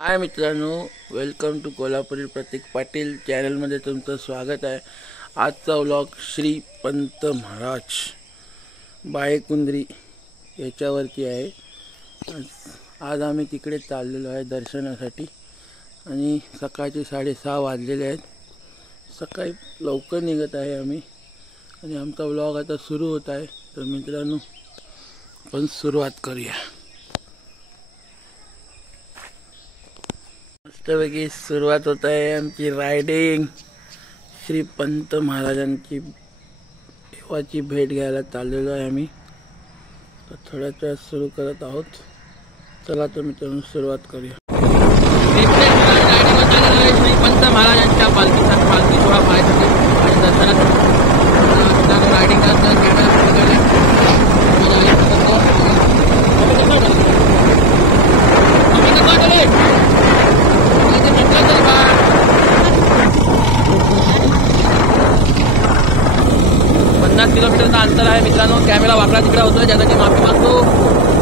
हाय मित्रांनो, welcome to Kolhapuri प्रतीक पाटील चॅनलमध्ये तुमचं स्वागत आहे। आजचा व्लॉग श्री पंत महाराज बाळेकुंद्री याच्यावरती आहे। आज आम्ही तिकडे चाललेलो आहे दर्शनासाठी आणि सकाळचे 6:30 वाजलेले आहेत। सकाळी लवकर निघत आहे आम्ही आणि आमचा व्लॉग आता सुरू होत आहे। तर मित्रांनो, आपण सुरुवात करूया। मस्तपैकी सुरुवात होत आहे आमची रायडिंग। श्री पंत महाराजांची देवाची भेट घ्यायला चाललेलो आहे आम्ही। तर थोड्याच वेळात सुरू करत आहोत। चला तर मित्रांनो, सुरुवात करूया। श्री पंत महाराजांच्या पालखी सोहळा पाहायसाठी आणि दर्शनासाठी रायडिंग किलोमीटरचा अंतर आहे मित्रांनो। कॅमेरा वाकडा तिकडा होता, ज्यासाठी माफी मागतो।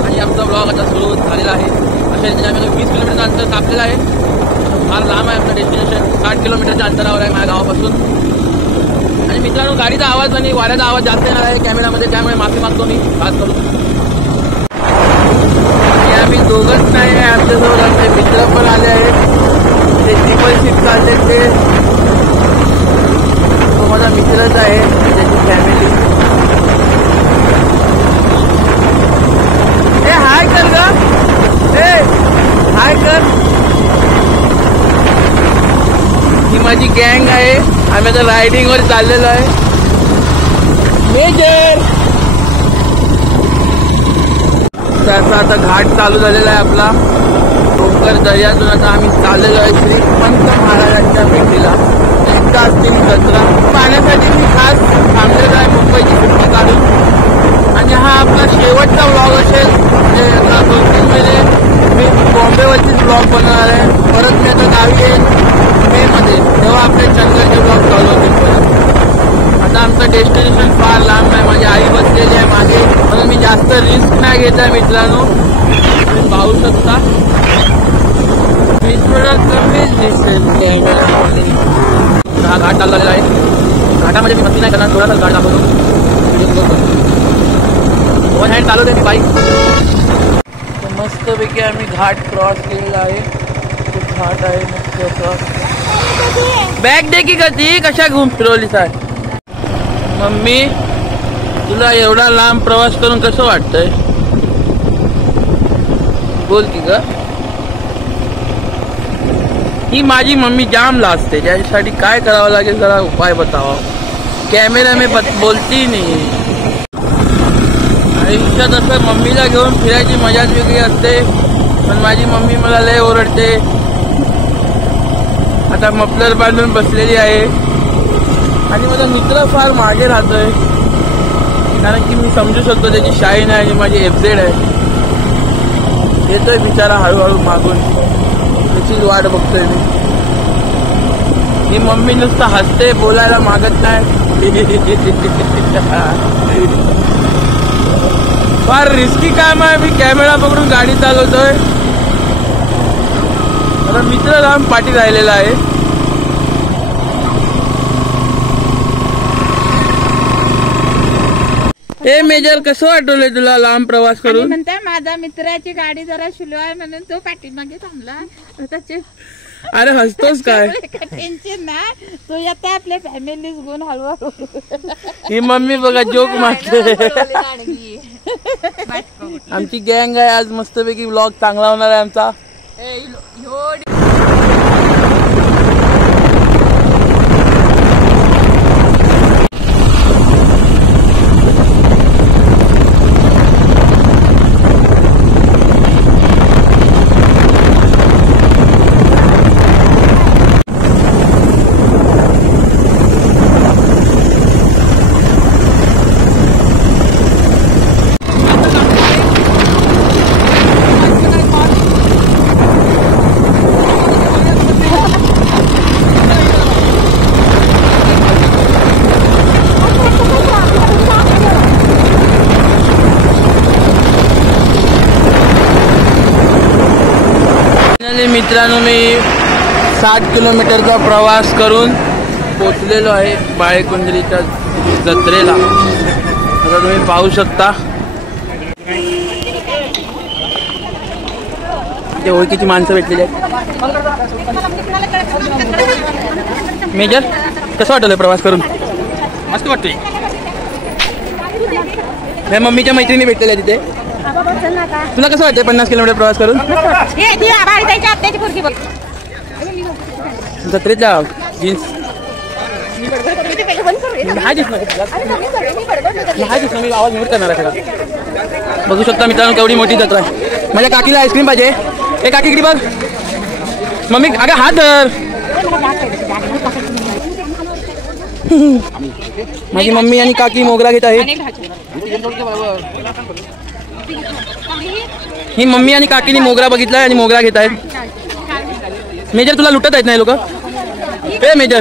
आणि आमचा ब्लॉग आता सुरू झालेला आहे। अशा रीतीने आम्ही 20 किलोमीटरचं अंतर कापलेलं आहे। फार लांब आहे आपलं डेस्टिनेशन, 60 किलोमीटरच्या अंतरावर आहे माझ्या गावापासून। आणि मित्रांनो, गाडीचा आवाज आणि वाऱ्याचा आवाज जास्त येणार आहे कॅमेरामध्ये, त्यामुळे माफी मागतो मी खास करून। आम्ही दोघंच नाही आहे, आमच्यासोबत आमचे मित्र पण आले आहेत। ते ट्रिपल शिफ्ट चालले, ते तो माझा मित्रच आहे, त्याची फॅमिली। हाय कर ग, हाय कर। ही माझी गँग आहे। आम्ही आता रायडिंग वर चाललेलो आहे। मेजर त्याचा आता घाट चालू झालेला आहे आपला डोंगर दर्यातून। आता आम्ही चाललेलो आहे श्री पंत महाराजांच्या भेटीला। कचरा पाहण्यासाठी मी खास थांबलेलो आहे मुंबईची सुट्टी काढून। आणि हा आपला शेवटचा व्लॉग असेल। 2-3 महिने मी बॉम्बेवरतीच व्लॉग बनवणार आहे। परत मी आता गावी येईल मे मध्ये, तेव्हा आपले चंद्राचे व्लॉग चालू होतील परत। आता आमचं डेस्टिनेशन फार लांब आहे, माझी आई बसलेली आहे मागे, म्हणून मी जास्त रिस्क नाही घेत आहे मित्रांनो। तुम्ही पाहू शकता मी थोडा कमीच दिसेल। हा घाट चालू झालेला आहे। घाटामध्ये मी मस्ती नाही करणार, थोडासा घाट दाखवतो। वन हँड चालू दे मी बाईक। मस्तपैकी आम्ही घाट क्रॉस केलेला आहे। तो घाट आहे मुख्य। बॅग दे की कधी कशा घुम फिरवलीस आहे मम्मी? तुला एवढा लांब प्रवास करून कसं वाटतंय? बोल की ग। ही माझी मम्मी जाम लाजते, त्याच्यासाठी काय करावं लागेल जरा उपाय बतावा। कॅमेरा में बोलती नाही। आयुष्यात असं मम्मीला घेऊन फिरायची मजाच वेगळी असते, पण माझी मम्मी मला लय ओरडते। आता मफलर बांधून बसलेली आहे आणि माझा मित्र फार मागे राहतोय, कारण की मी समजू शकतो त्याची शाईन आहे आणि माझी FZ आहे। येतोय बिचारा हळूहळू मागून, त्याचीच वाट बघतोय मी। ही मम्मी नुसतं हसते, बोलायला मागत नाही। फार रिस्की काम आहे, मी कॅमेरा पकडून गाडी चालवतोय। आता मित्र लांब पाठी राहिलेला आहे। ए मेजर, कसं वाटवलंय तुला लांब प्रवास करून? म्हणता माझा मित्राची गाडी जरा स्लो आहे म्हणून तो पाठीमागे थांबला। अरे हसतोस काय? टेन्शन ना, तू येता आपल्या फॅमिलीज गुण हळूहळू। ही मम्मी बघा जोक मारते। आमची गँग आहे आज, मस्तपैकी व्लॉग चांगला होणार आहे आमचा। फायनली मित्रांनो मी 60 किलोमीटरचा प्रवास करून पोचलेलो आहे बाळेकुंजरीच्या जत्रेला. आता तुम्ही पाहू शकता ते ओळखीची माणसं भेटलेली आहेत. मेजर कसं वाटलं प्रवास करून? मस्त वाटतंय. माझ्या मम्मीच्या मैत्रिणी भेटलेल्या तिथे. तुला कसं वाटतंय 50 किलोमीटर प्रवास करून? जत्रेतल्या जीन्स मी आवाज म्यूट करणार आहे. बघू शकता मित्रांनो केवढी मोठी जत्रा आहे. माझ्या काकीला आईस्क्रीम पाहिजे. ए काकी इकडे बघ. मम्मी अगं हात धर. माझी मम्मी आणि काकी मोगरा घेत आहेत. ही मम्मी आणि काकीने मोगरा बघितलाय आणि मोगरा घेत आहेत. मेजर तुला लुटत आहेत ना लोक? ए मेजर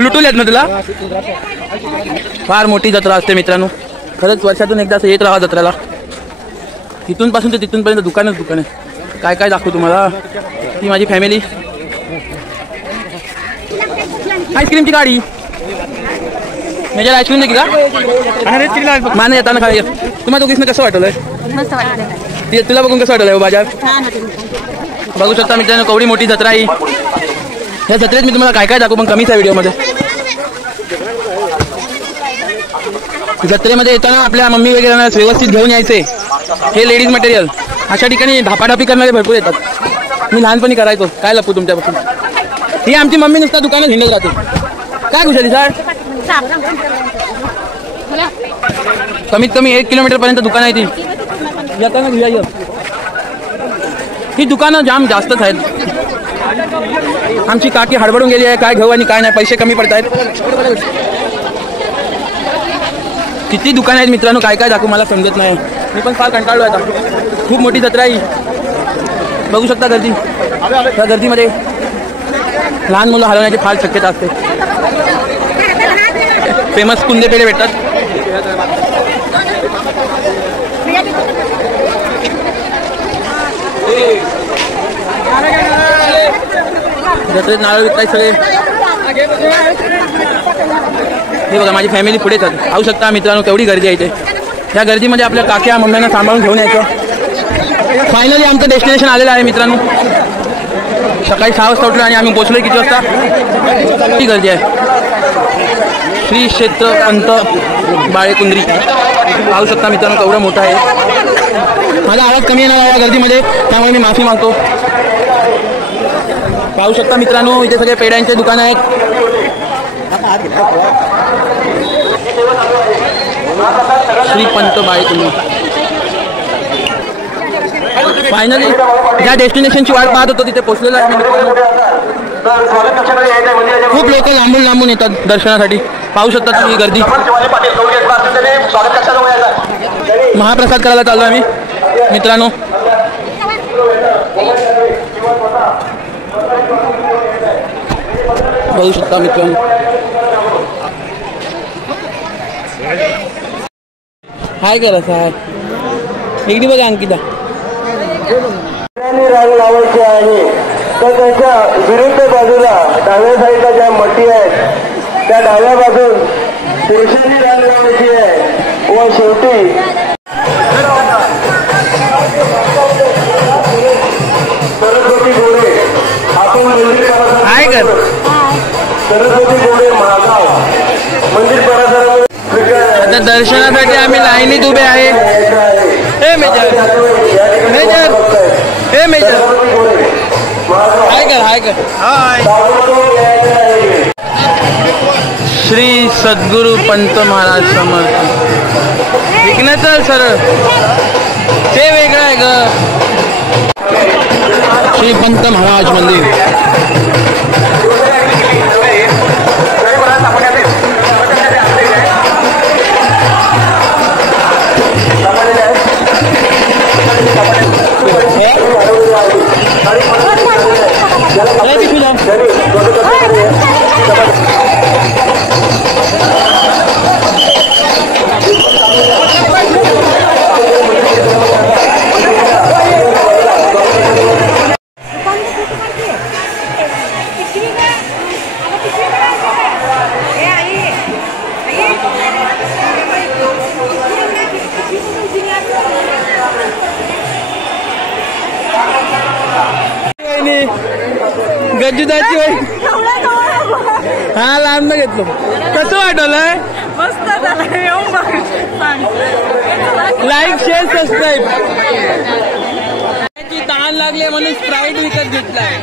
लुटूलेत ना तुला? फार मोठी जत्रा असते मित्रांनो. खरंच वर्षातून एकदा असं येत राहा जत्रेला. तिथून पासून ते तिथूनपर्यंत दुकानच दुकान आहे. काय काय दाखवू तुम्हाला. ही माझी फॅमिली. आईस्क्रीमची गाडी. मेजर आईस्क्रीम देखील का माने येताना खाली. तुम्हाला दोघींना कसं वाटलंय? तुला बघून कसं वाटलंय बाजार? बघू शकता मित्रांनो केवढी मोठी जत्रा आहे. या जत्रेत मी तुम्हाला काय काय दाखवू पण कमीच आहे व्हिडिओमध्ये. जत्रेमध्ये येताना आपल्या मम्मी वगैरे व्यवस्थित घेऊन यायचे. हे लेडीज मटेरियल. अशा ठिकाणी धापाधापी करणारे भरपूर येतात. मी लहानपणी करायचो. काय लपू तुमच्यापासून. ही आमची मम्मी नुसता दुकानात हिंडत राहते. काय खुशाली सर? कमीत कमी 1 किलोमीटर पर्यंत दुकान आहे ती. येताना घेऊया. ही दुकानं जाम जास्तच आहेत. आमची काकी हडबडून गेली आहे. काय घेऊ आणि काय नाही. पैसे कमी पडत आहेत. किती दुकान आहेत मित्रांनो. काय काय दाखवू मला समजत नाही. मी पण फार कंटाळलो आता. खूप मोठी जत्रा आहे. बघू शकता गर्दी. त्या गर्दीमध्ये लहान मुलं हलवण्याची फार शक्यता असते. फेमस कुंदे पेढे भेटतात. जत्रेत नारळ विकताय सगळे. हे बघा माझी फॅमिली पुढे येतात. पाहू शकता मित्रांनो केवढी गर्दी आहे इथे. या गर्दीमध्ये आपल्या काक्या मम्म्यांना सांभाळून घेऊन यायचं. फायनली आमचं डेस्टिनेशन आलेलं आहे मित्रांनो. सकाळी 6 वाजता उठलो आणि आम्ही पोहोचलो किती वाजता? किती गर्दी आहे. श्री क्षेत्र पंत बाळेकुंजरी. पाहू शकता मित्रांनो केवढं मोठं आहे. माझा आवाज कमी येणार या गर्दीमध्ये त्यामुळे मी माफी मागतो. पाहू शकता मित्रांनो इथे सगळे पेड्यांचे दुकान आहेत. श्री पंत बाळेकुंजरी. फायनली ज्या डेस्टिनेशनची वाट पाहत होतो तिथे पोहोचलेलो आहे. खूप लोक लांबून लांबून येतात दर्शनासाठी. पाहू शकता तुम्ही गर्दी. महाप्रसाद करायला चाललो आम्ही मित्रांनो. बघू शकता मित्रांनो. हाय करा साहेब. इकडे बघा अंकिता. रांग लावायची आहे तर त्याच्या विरुद्ध बाजूला डाव्या साईडला ज्या मठी आहेत त्या डाव्या बाजून पुरुषांनी रांग लावायची आहे. व शेवटी सरस्वती गोरे आपण हाय कर. सरस्वती गोरे महागाव मंदिर परिसरामध्ये आता दर्शनासाठी आम्ही लाईनीत उभे आहे. हे मेजर मेजर हे मेजर हाय कर हाय कर. श्री सद्गुरु पंत महाराज समर्थ. विकणं तर सरळ ते वेगळं आहे ग. श्री पंत महाराज मंदिर. वहिनी गजूदाची वहिनी हा लांब न घेतलो कसं वाटवलंय लाईक शेअर सबस्क्राईब ताण लागले म्हणून स्प्राईट विकत घेतलाय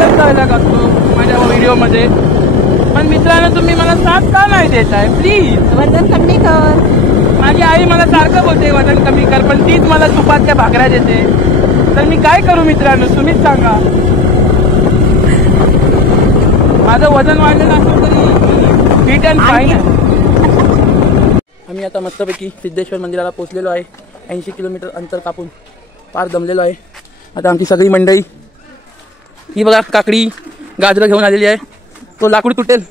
माझ्या व्हिडिओमध्ये पण मित्रांनो तुम्ही मला साथ का नाही देताय प्लीज वजन कमी कर. माझी आई मला सारखं बोलते वजन कमी कर पण तीच मला तुपाच्या भाकऱ्या देते तर मी काय करू मित्रांनो तुम्हीच सांगा माझं वजन वाढलेलं असेल तरी फिट अँड फाईन आहे. आम्ही आता मस्तपैकी सिद्धेश्वर मंदिराला पोहोचलेलो आहे 80 किलोमीटर अंतर कापून पार दमलेलो आहे. आता आमची सगळी मंडळी ही बघा काकडी गाजरं घेऊन आलेली आहे तो लाकूड तुटेल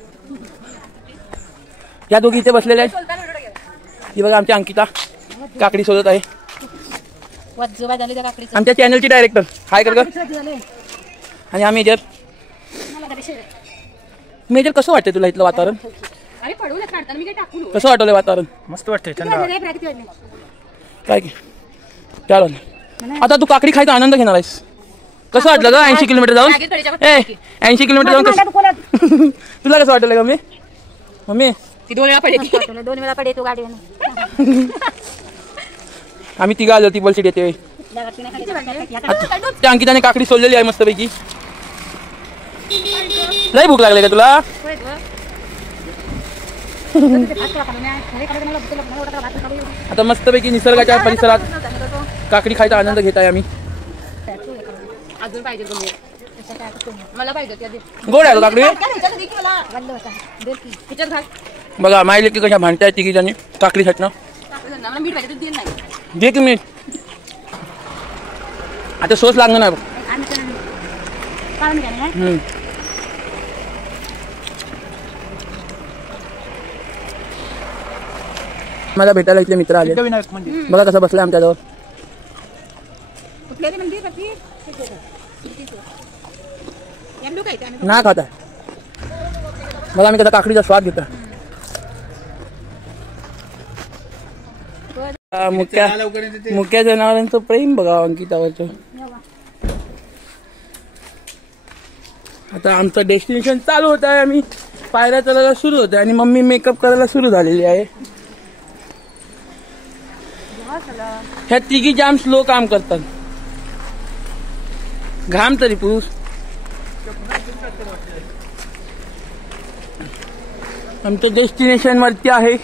या दोघी इथे बसलेल्या आहेत. ही बघा आमची अंकिता काकडी शोधत आहे आमच्या चॅनलची डायरेक्टर हाय कर आणि आम्ही मेजर कसं वाटतं तुला इथलं वातावरण कसं वाटवलं वातावरण मस्त वाटतंय काय काय आता तू काकडी खायचा आनंद घेणार आहेस कसं वाटलं ग 80 किलोमीटर जाऊन 80 किलोमीटर जाऊन कसं तुला कसं वाटलं का मम्मी ती 2 वेळा पडे तू गाडी आम्ही तिघा आलो ती बलसीट येते त्या अंकिताने काकडी सोललेली आहे मस्तपैकी लय भूक लागली का तुला आता मस्तपैकी निसर्गाच्या परिसरात काकडी खायचा आनंद घेत आहे आम्ही अजून पाहिजे मला पाहिजे गोड आहे काकडी बघा माहिले की कशा भांडताय तिघी जणी काकडी खात ना मीठ पाहिजे दे नाही दे की मीठ आता सोस लागणार नाही मला भेटायला इथले मित्र आले बघा कसं बसलाय आमच्याजवळ ना खाता मला आम्ही त्याचा काकडीचा स्वाद घेतो मुक्या जनावरांचं प्रेम बघा अंकितावरचं आता आमचं डेस्टिनेशन चालू होत आहे आम्ही पायऱ्या चालायला सुरू होत आहे आणि मम्मी मेकअप करायला सुरू झालेली आहे ह्या तिघी जाम स्लो काम करतात घाम तरी पुरुष आमचं डेस्टिनेशन वरती आहे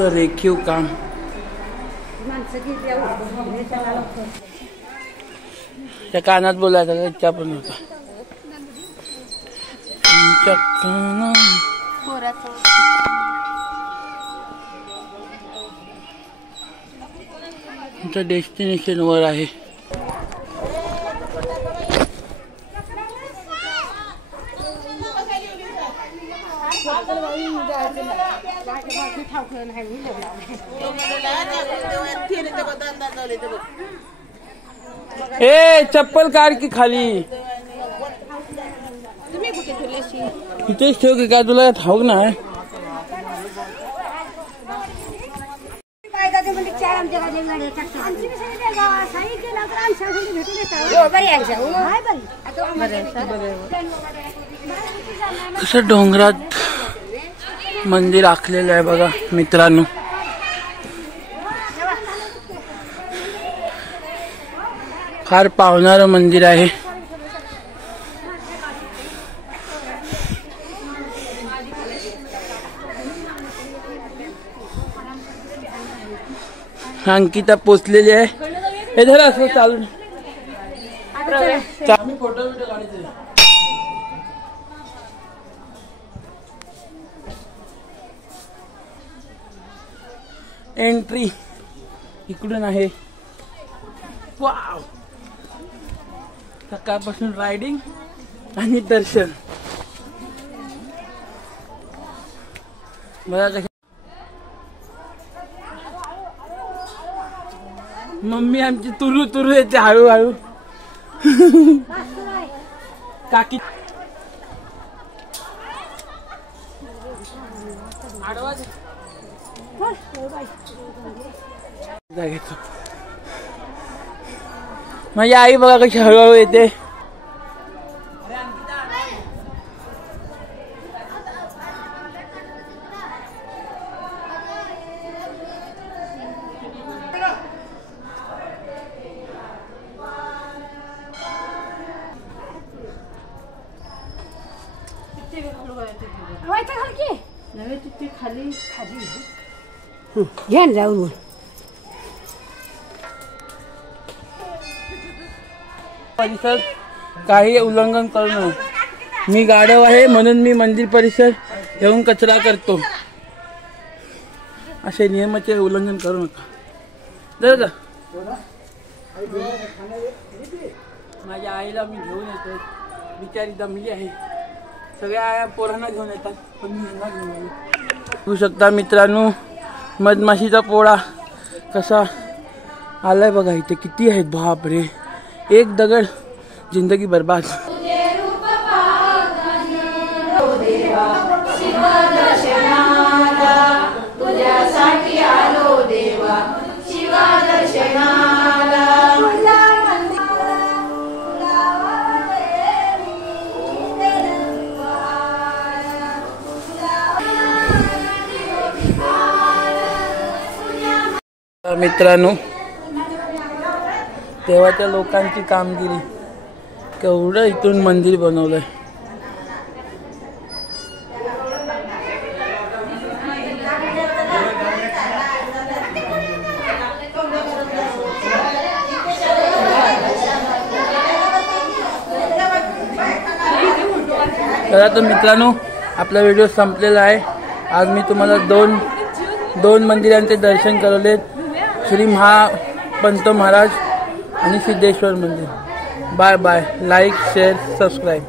रेखीव काम त्या कानात बोलायचं इच्छा पण होता आमचं डेस्टिनेशन वर आहे ए चप्पल काढ की खाली इथेच ठेव की काय तुला ठाऊक नाही कसं डोंगरात मंदिर आखलेलं आहे बघा मित्रांनो फार पावणारं मंदिर आहे अंकिता पोचलेली आहे. हे धरा असं चालून फोटो बिटो काढायचे. एंट्री इकडून आहे. वाव, सकाळपासून रायडिंग आणि दर्शन बघा कशा. मम्मी आमची तुरु तुरु येते हळूहळू. काकी माझी आई बघा कशी हळूहळू येते. घ्या जाऊन परिसर काही उल्लंघन करू नये. मी गाढव आहे म्हणून मी मंदिर परिसर येऊन कचरा करतो. असे नियमाचे उल्लंघन करू नका. बरं का. माझ्या आईला मी घेऊन येतो. बिचारी दमली आहे. सगळ्या आया पोरांना घेऊन येतात पण मी यांना घेऊन आलो. बघू शकता मित्रांनो मधमाशीचा पोळा कसा आलाय बघा. इथे किती आहेत बाप रे. एक दगड जिंदगी बर्बाद. मित्रांनो तेव्हाच्या लोकांची कामगिरी. केवढं इथून मंदिर बनवलंय. तर मित्रांनो आपला व्हिडिओ संपलेला आहे. आज मी तुम्हाला दोन मंदिरांचे दर्शन करवलेत. श्री महापंत महाराज आणि सिद्धेश्वर मंदिर. Bye bye. Like share subscribe.